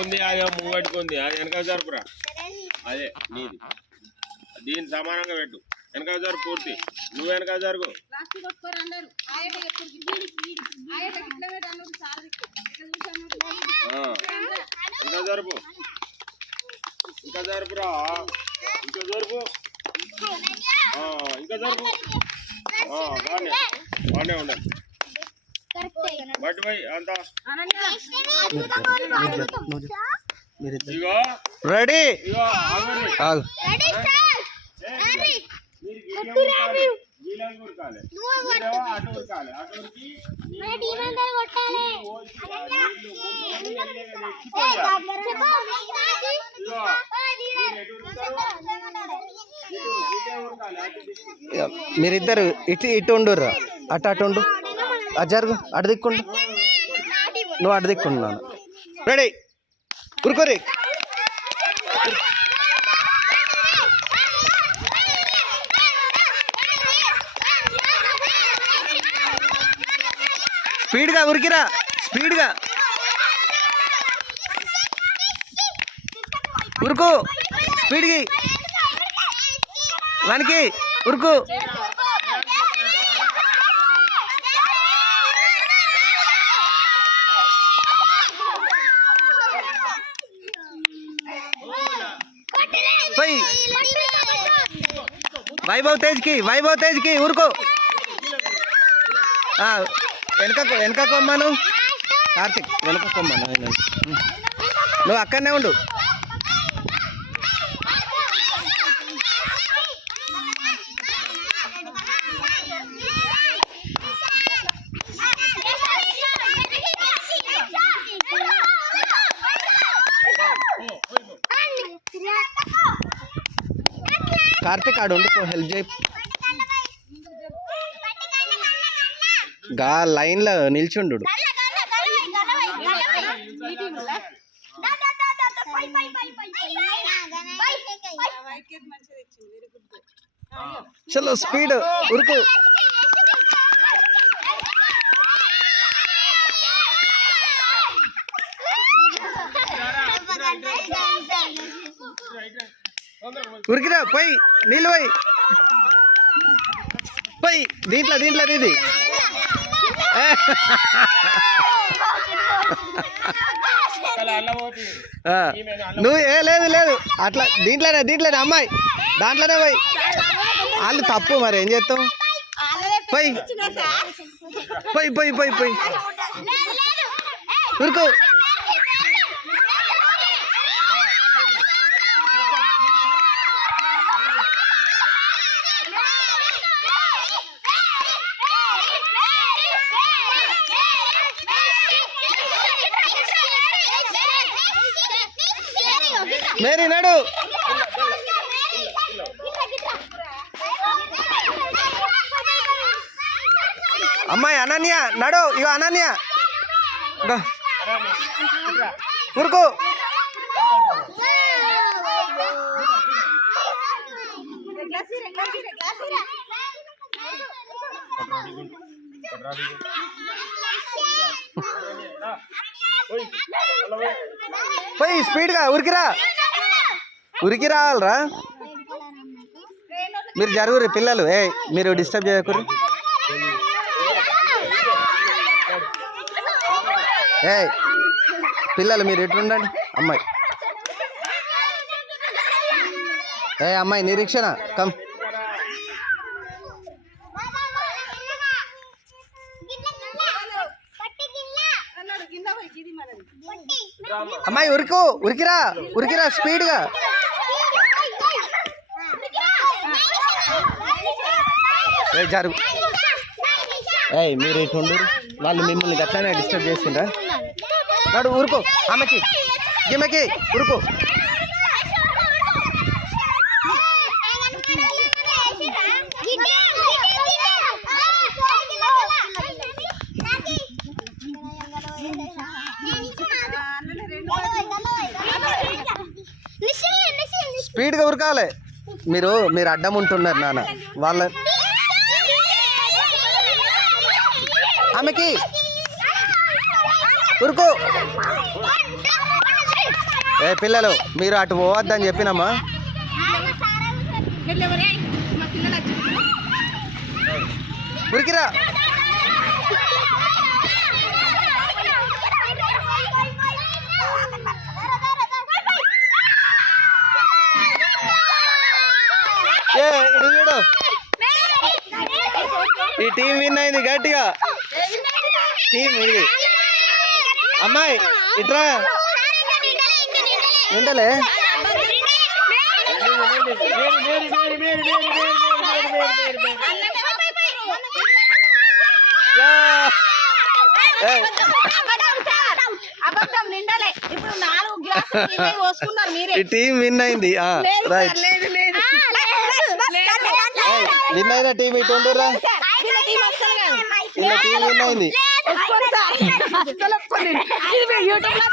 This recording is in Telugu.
ఉంది అదే ముంగటికి ఉంది. అది వెనక జరుపురా అదే నీది. దీని సమానంగా పెట్టు. వెనక జరు పూర్తి. నువ్వు వెనక జరుగు ఇంకా జరుపు. ఇంకా జరుపురా. ఇంకా జరుపు. ఇంకా జరుపు. బాగానే బాగానే ఉండాలి. రెడీ. మీరిద్దరు ఇటు ఇటు ఉండుర్రా. అటు అటు ఉండు. జరుగు అటు దిక్కుండు. నువ్వు అటు దిక్కుండు రెడీ. ఉరుకోరి స్పీడ్గా ఉరికిరా స్పీడ్గా. ఉరుకు స్పీడ్కి. వానికి. ఉరుకు. పోయి. వైభవ్ తేజ్కి వైభవ్ తేజ్కి ఊరుకో. వెనక వెనక కొమ్మను కార్తిక్ వెనక కొమ్మను నువ్వు అక్కడనే ఉండు. కార్తీక్ ఆడు ఉండు హెల్ప్ చేయి. గా లైన్లో నిల్చుండు చలో స్పీడ్ ఉరుకు. ఉరికిరా పోయి. నీళ్ళు పోయి. పోయి దీంట్లో దీంట్లో ఇది. నువ్వు ఏ లేదు లేదు. అట్లా దీంట్లోనే దీంట్లోనే అమ్మాయి. దాంట్లోనే పోయి. వాళ్ళు తప్పు మరి ఏం చేస్తాం? పోయి. పోయి పోయి పోయి పోయి. ఉరుకు మేరీ నడు అమ్మాయి అనన్య నడు ఇగో అనన్య ఇగో. ఉరుకు పోయి. పోయి స్పీడ్గా ఉరికిరా ఉరికి రావాలరా? మీరు జరుగురు పిల్లలు. ఏ మీరు డిస్టర్బ్ చేయకూరు ఏ పిల్లలు మీరు ఎటు ఉండండి అమ్మాయి. ఏ అమ్మాయి నిరీక్షణ కమ్. అమ్మాయి ఉరుకు ఉరికిరా ఉరికిరా స్పీడ్గా. ఏ జరుగు ఏయ్ మీరు ఇటుండు వాళ్ళు మిమ్మల్ని గట్లనే డిస్టర్బ్ చేసిండ్రా. నాడు ఊరుకో. ఆమెకి. ఈమెకి. ఊరుకో. స్పీడ్గా ఉరకాలి. మీరు మీరు అడ్డం ఉంటున్నారు నాన్న. వాళ్ళ ఆమెకి. ఉరుకు ఏ పిల్లలు మీరు అటు పోవద్దని చెప్పినమ్మా. ఉరికిరా. టీం విన్ అయింది గట్టిగా. టీం ఇది. అమ్మాయి ఇట్రా. వింటలే. టీం విన్ అయింది. రైట్. లేదు లేదు. ఏయ్, విన్ అయిన టీం ఇటు ఉండురా వీళ్ళ టీం అస్సలు కాదు. ఇలా టీం విన్ అయింది ఒప్పుకోండి సార్. అస్సలు ఒప్పుకోండి. ఇది యూట్యూబ్లో